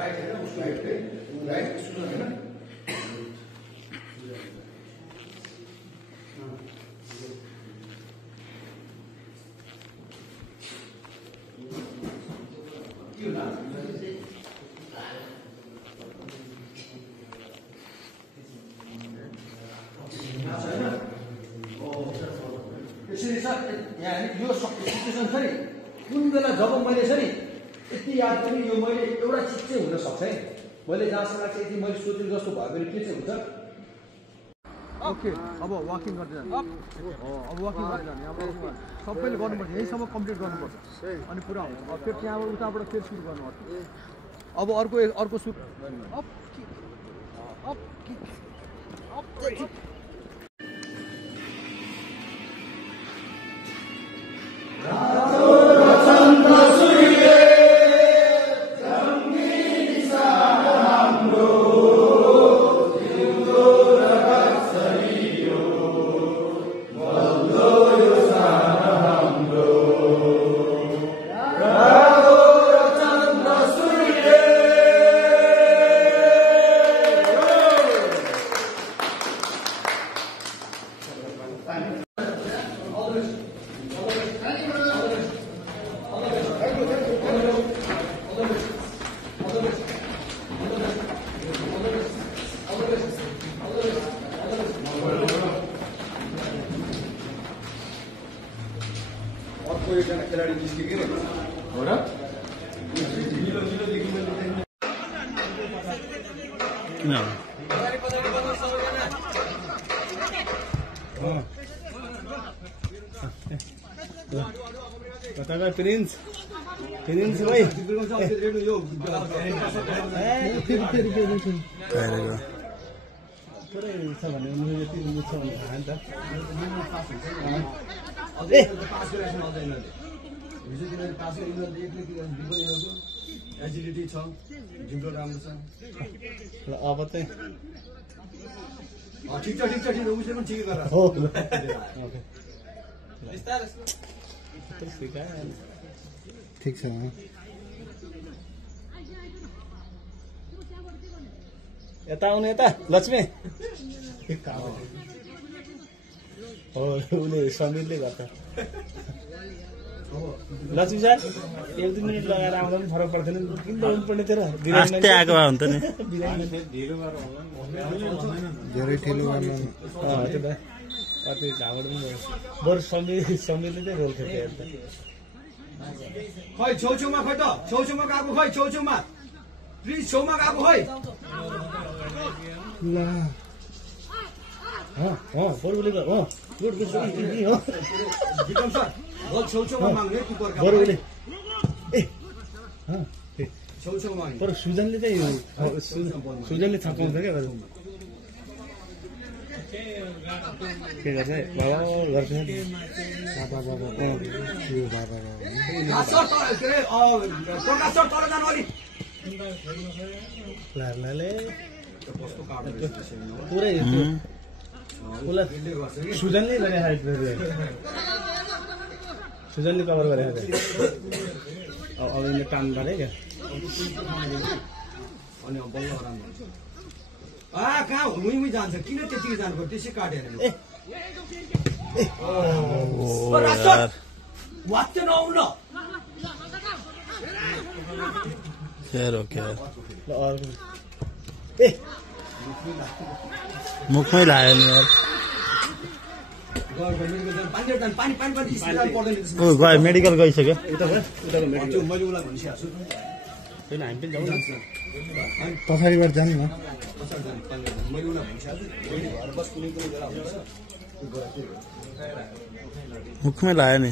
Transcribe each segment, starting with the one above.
right है उसको right है राइट सुनो है ना यो सिचुएसन छ नि कुन बेला जब मैले छ नि यति याद पनि यो मैले एउटा चिज चाहिँ हुन सक्छ है मैले जहाँसम्म चाहिँ यति मैले सोचेको जस्तो भयो भने के चाहिँ हुन्छ ओके अब वाकिङ गर्दै जाने अब वाकिङ गर्दै जाने अब सबैले गर्नुपर्छ यहीसम्म कम्प्लिट गर्नुपर्छ अनि पुरा हुन्छ अब फेरि त्यहाँबाट उताबाट फेरि सुरु गर्नुपर्छ अब अर्को सुरु up kick up kick up kick एकजना खेलाडी निस्कियो के हो र कताका प्रिन्स भाइ पुरै छ भने म यति छ भने थाहा नि त एजिलिटी छ जिम्रो राम्रो छ ल अब चाहिँ ठिक छ उसले पनि ठिकै गरेर हो ठिक छ यता आउने यता लक्ष्मी हो उसले समीरले गर्छ लक्ष्मी सर 1-2 मिनट लगाएर आउँदा पनि फरक पर्दैन किन ल्याउनु पर्ने तेरो आस्ते आएको भए हुन्छ नि धेरै ठुलो गर्नु त्यो त कति झागड पनि भयो बरु समीरले चाहिँ रोल खेल्यो खै छेउछेउमा खै त छेउछेउमा गएको खै छेउछेउमा प्लिज छेउमा गएको खै ल बरुले हो गुड हो विक्रम सर बल छेउछेउमा माग्ने किपरका बरुले ए छेउछेउमा तर सुजनले चाहिँ सुजनले छपाउँछ क्या के गर्छ गर्छ प्रकाश सर तल जानु अलि लाले पुरै सुजनले गरे सुजनले कभर गरेको अब यिनले टान गरे क्या अनि बल्ल राम्रो कहाँ हुँ जान्छ किन त्यतिकै जानु त्यसै काटेर वाच्य नआउन मुखमै लाग्यो नि यार ऊ गयो मेडिकल गइसक्यो मैले उसलाई भनिसकेको छु हामी पनि जाउँ पछाडिबाट जानु न मैले उसलाई भनिसकेको बस कुनै बेला हुन्छ मुखमै लाग्यो नि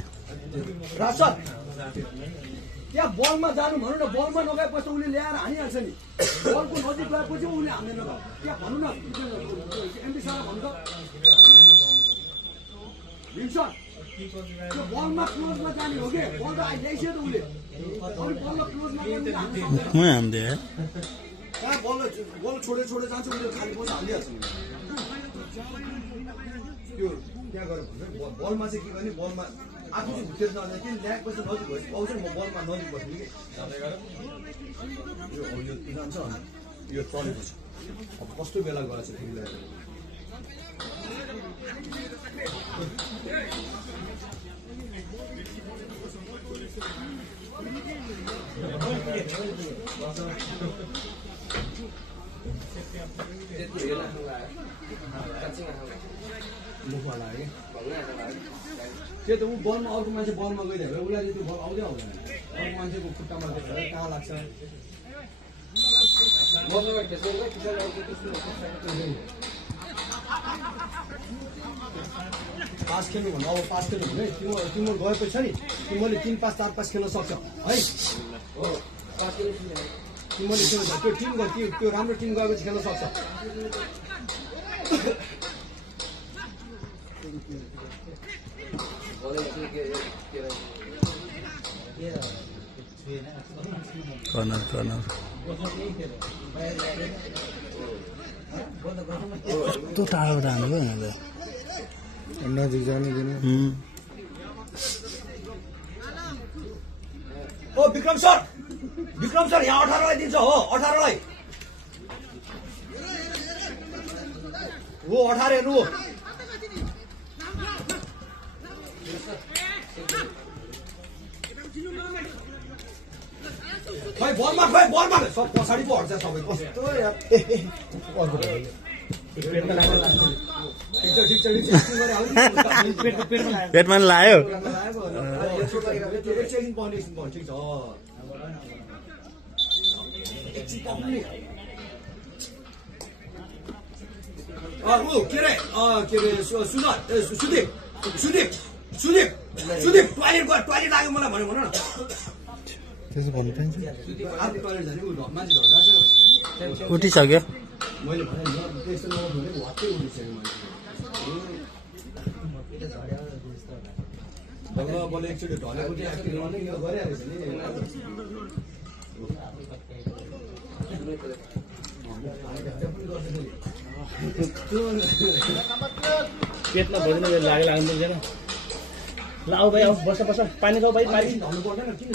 त्यहाँ बलमा जानु भनौँ न बलमा नगएपछि उसले ल्याएर हानिहाल्छ नि बलको नजिक गएपछि उसले हान्दैन त्यहाँ भनौँ न एमपी सरलाई भन्छ त्यो बलमा क्लोजमा जाने हो कि बल त ल्याइसक्यो त उसले अनि बलमा क्लोजमा मुखमै हान्दै कहाँ बल छोडे जान्छ उसले खाली पैसा हालिहाल्छ त्यो त्यहाँ गएर बलमा चाहिँ के गर्ने बलमा आफू चाहिँ भुटेर जाँदा किन ल्याक बस्दा नजिक भएपछि आउँछ नि म बलमा नजिक बस्छु कि यो जान्छ यो चलेको छ अब कस्तो बेला गएको छ तिमीले मुखमा लाग्यो त्यो त ऊ बलमा अर्को मान्छे बलमा गइदियो भने उसलाई त्यो बल आउँदै आउँदैन अर्को मान्छेको खुट्टामा कहाँ लाग्छ पास खेल्नु भन्दा अब पास खेल्नु भने तिम्रो गएपछि छ नि तिमीले 3 5 4 5 खेल्न सक्छ है तिमीले त्यो टिम त्यो राम्रो टिम गएपछि खेल्न सक्छ कर्नर कस्तो टाढो जानु भयो यहाँले नजिक जानु दिनु ओ विक्रम सर यहाँ 18 लाई दिन्छ हो 18 लाई वो 18 हेर्नु खै बलमा सब पछाडि पो हट्छ सबै कस्तो यार पेटमा लाग्यो सुदीप टोयलेट लाग्यो मलाई भन्यो भन न त्यसो भन्नु पाइन्छ उठिसक्यो मैले भने त्यस्तो नभने वाक्कै उठिसक्यो मैले बल्ल एकचोटि ढलेको थियो गरिहालेछ नि पेटमा भोजन लाग्दैन ल आऊ भाइ आऊ बस पानी खाऊ भाइ पानी भन्नु पर्दैन किन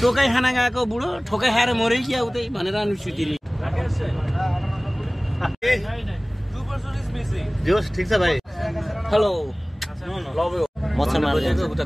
टोकाइ खाना गएको बुढो ठोकाइ खाएर मरै कि उतै भनेर सुतिने जोस ठिक छ भाइ हेलो मच्छर मार्छ उता